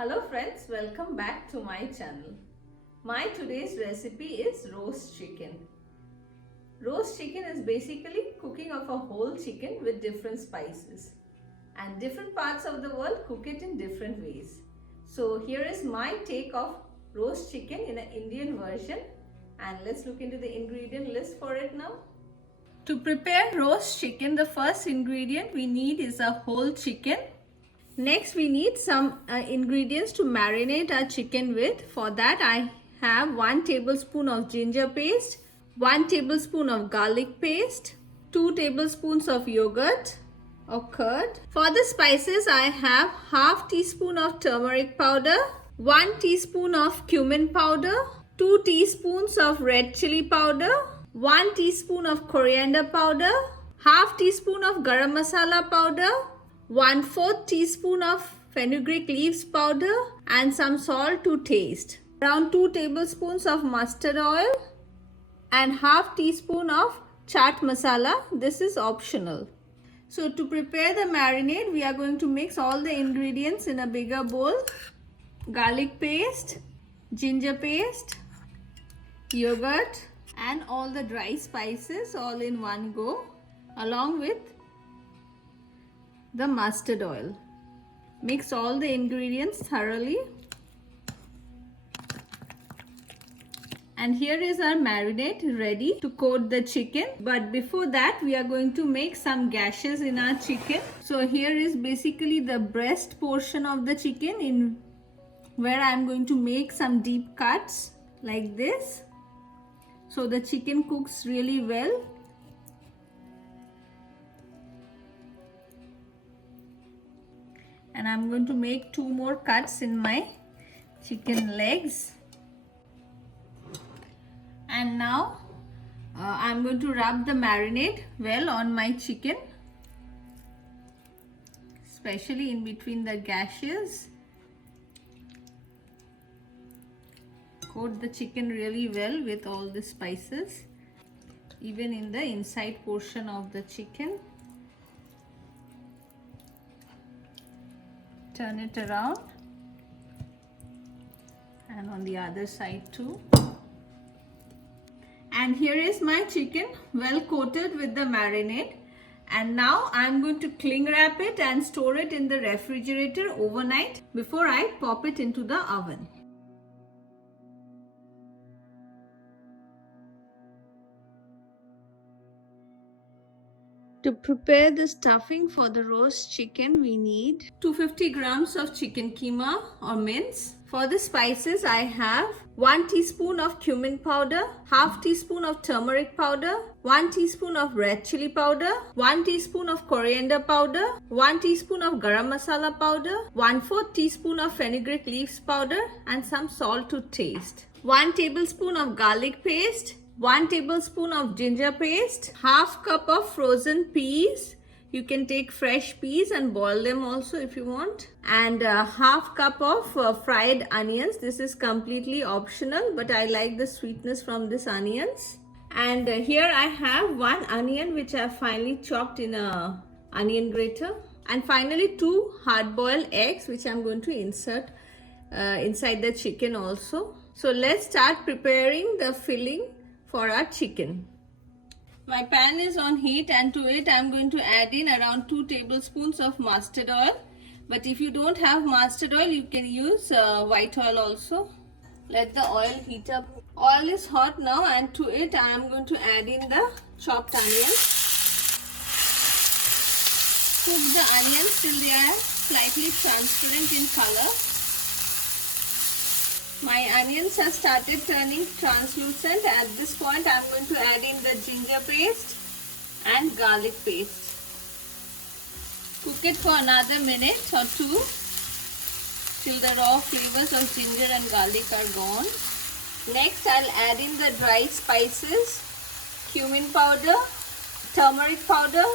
Hello friends, welcome back to my channel. My today's recipe is roast chicken. Roast chicken is basically cooking of a whole chicken with different spices. And different parts of the world cook it in different ways. So here is my take of roast chicken in an Indian version. And let's look into the ingredient list for it now. To prepare roast chicken, the first ingredient we need is a whole chicken. Next, we need some ingredients to marinate our chicken with. For that, I have 1 tablespoon of ginger paste, 1 tablespoon of garlic paste, 2 tablespoons of yogurt or curd. For the spices, I have half teaspoon of turmeric powder, 1 teaspoon of cumin powder, 2 teaspoons of red chili powder, 1 teaspoon of coriander powder, half teaspoon of garam masala powder, 1/4 teaspoon of fenugreek leaves powder and some salt to taste. Around 2 tablespoons of mustard oil and half teaspoon of chaat masala. This is optional. So to prepare the marinade, we are going to mix all the ingredients in a bigger bowl. Garlic paste, ginger paste, yogurt and all the dry spices all in one go, along with the mustard oil. Mix all the ingredients thoroughly. And here is our marinade ready to coat the chicken. But before that, we are going to make some gashes in our chicken. So here is basically the breast portion of the chicken in where I am going to make some deep cuts like this. So the chicken cooks really well. And I'm going to make 2 more cuts in my chicken legs. And now I'm going to rub the marinade well on my chicken, especially in between the gashes. Coat the chicken really well with all the spices, even in the inside portion of the chicken. Turn it around and on the other side too. And here is my chicken well coated with the marinade. And now I'm going to cling wrap it and store it in the refrigerator overnight before I pop it into the oven. To prepare the stuffing for the roast chicken, we need 250 grams of chicken keema or mince. For the spices, I have 1 teaspoon of cumin powder, half teaspoon of turmeric powder, 1 teaspoon of red chili powder, 1 teaspoon of coriander powder, 1 teaspoon of garam masala powder, 1/4 teaspoon of fenugreek leaves powder and some salt to taste. 1 tablespoon of garlic paste, 1 tablespoon of ginger paste, half cup of frozen peas. You can take fresh peas and boil them also if you want. And half cup of fried onions. This is completely optional, but I like the sweetness from this onions. And here I have 1 onion which I have finely chopped in a onion grater. And finally 2 hard-boiled eggs which I'm going to insert inside the chicken also. So let's start preparing the filling for our chicken. My pan is on heat and to it I am going to add in around 2 tablespoons of mustard oil. But if you don't have mustard oil, you can use white oil also. Let the oil heat up. Oil is hot now and to it I am going to add in the chopped onions. Cook the onions till they are slightly transparent in color. My onions have started turning translucent. At this point, I am going to add in the ginger paste and garlic paste. Cook it for another minute or 2 till the raw flavors of ginger and garlic are gone. Next, I'll add in the dry spices, cumin powder, turmeric powder,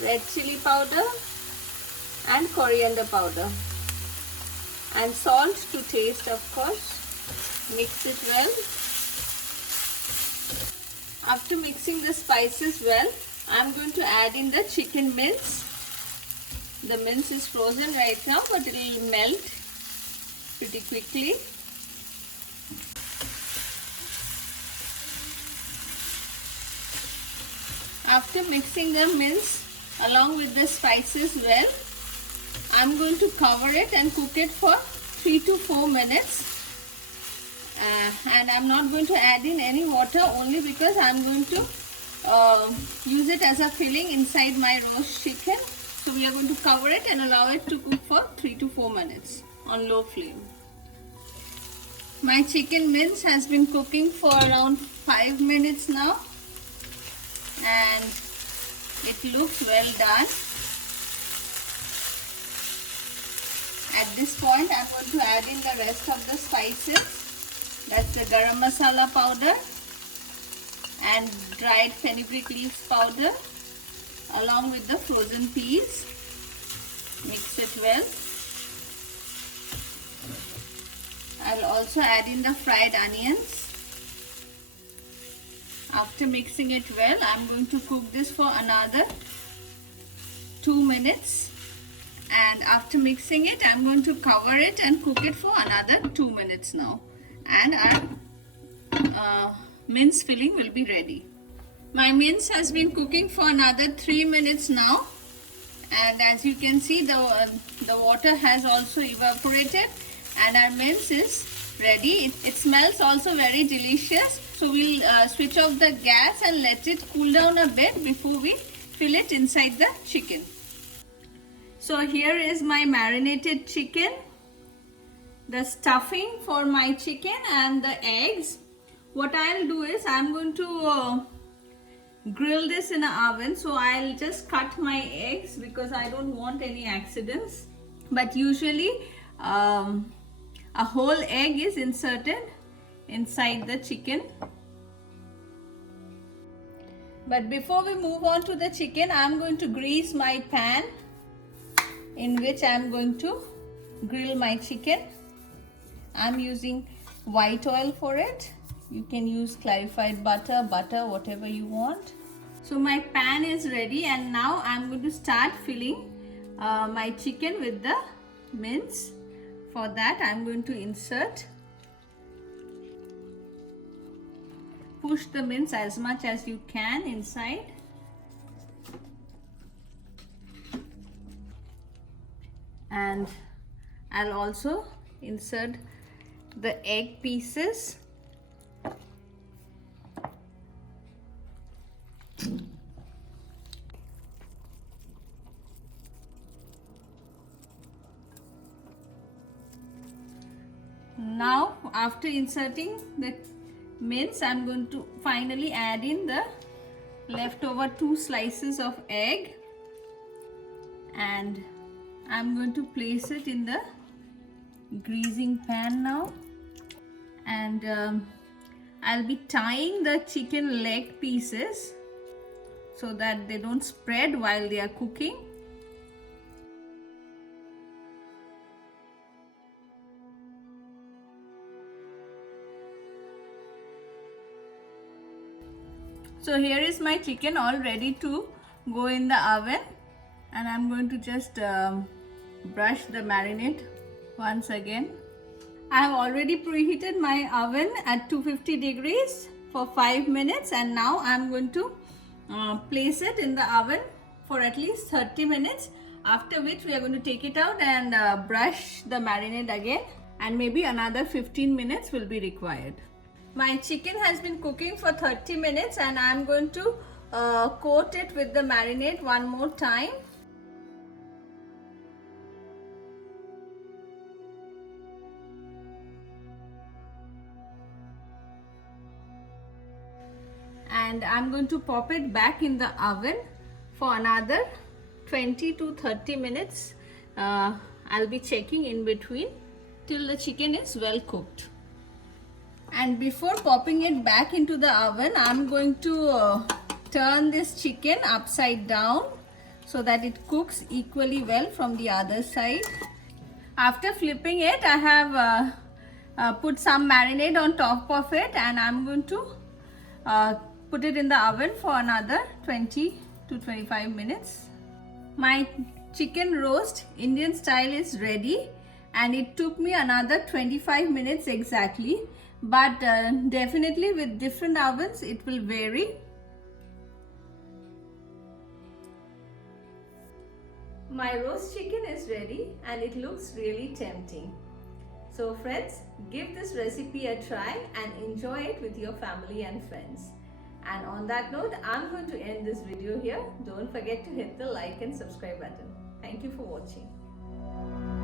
red chili powder and coriander powder. And salt to taste, of course. Mix it well. After mixing the spices well, I am going to add in the chicken mince. The mince is frozen right now, but it will melt pretty quickly. After mixing the mince along with the spices well, I'm going to cover it and cook it for 3 to 4 minutes. And I'm not going to add in any water, only because I'm going to use it as a filling inside my roast chicken. So we are going to cover it and allow it to cook for 3 to 4 minutes on low flame. My chicken mince has been cooking for around 5 minutes now, and it looks well done. At this point, I'm going to add in the rest of the spices. That's the garam masala powder and dried fenugreek leaves powder along with the frozen peas. Mix it well. I'll also add in the fried onions. After mixing it well, I'm going to cook this for another 2 minutes. And after mixing it, I'm going to cover it and cook it for another 2 minutes now. And our mince filling will be ready. My mince has been cooking for another 3 minutes now. And as you can see, the water has also evaporated and our mince is ready. It smells also very delicious. So we'll switch off the gas and let it cool down a bit before we fill it inside the chicken. So here is my marinated chicken, the stuffing for my chicken and the eggs. What I'll do is I'm going to grill this in an oven. So I'll just cut my eggs because I don't want any accidents. But usually a whole egg is inserted inside the chicken. But before we move on to the chicken, I'm going to grease my pan in which I'm going to grill my chicken. I'm using white oil for it. You can use clarified butter, whatever you want. So my pan is ready, and now I'm going to start filling my chicken with the mince. For that, I'm going to push the mince as much as you can inside. And I'll also insert the egg pieces. Now, after inserting the mince, I'm going to finally add in the leftover 2 slices of egg, and I'm going to place it in the greasing pan now. And I'll be tying the chicken leg pieces so that they don't spread while they are cooking. So here is my chicken all ready to go in the oven, and I'm going to just brush the marinade once again. I have already preheated my oven at 250 degrees for 5 minutes, and now I'm going to place it in the oven for at least 30 minutes, after which we are going to take it out and brush the marinade again, and maybe another 15 minutes will be required. My chicken has been cooking for 30 minutes, and I'm going to coat it with the marinade one more time. And I'm going to pop it back in the oven for another 20 to 30 minutes. I'll be checking in between till the chicken is well cooked. And before popping it back into the oven, I'm going to turn this chicken upside down so that it cooks equally well from the other side. After flipping it, I have put some marinade on top of it, and I'm going to put it in the oven for another 20 to 25 minutes. My chicken roast Indian style is ready, and it took me another 25 minutes exactly, but definitely with different ovens it will vary. My roast chicken is ready and it looks really tempting. So friends, give this recipe a try and enjoy it with your family and friends. And on that note, I'm going to end this video here. Don't forget to hit the like and subscribe button. Thank you for watching.